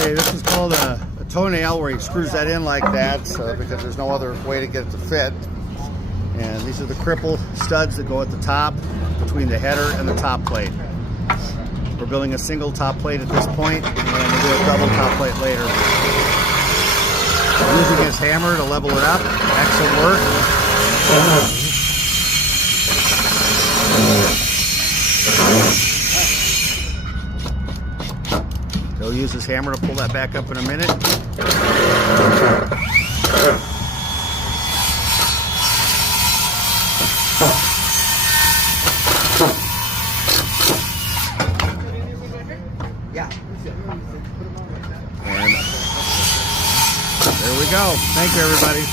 Okay, this is called a toenail, where he screws that in like that because there's no other way to get it to fit. And these are the cripple studs that go at the top between the header and the top plate. We're building a single top plate at this point, and we'll do a double top plate later. Using his hammer to level it up. Excellent work. He'll use his hammer to pull that back up in a minute. Yeah. And there we go. Thank you, everybody.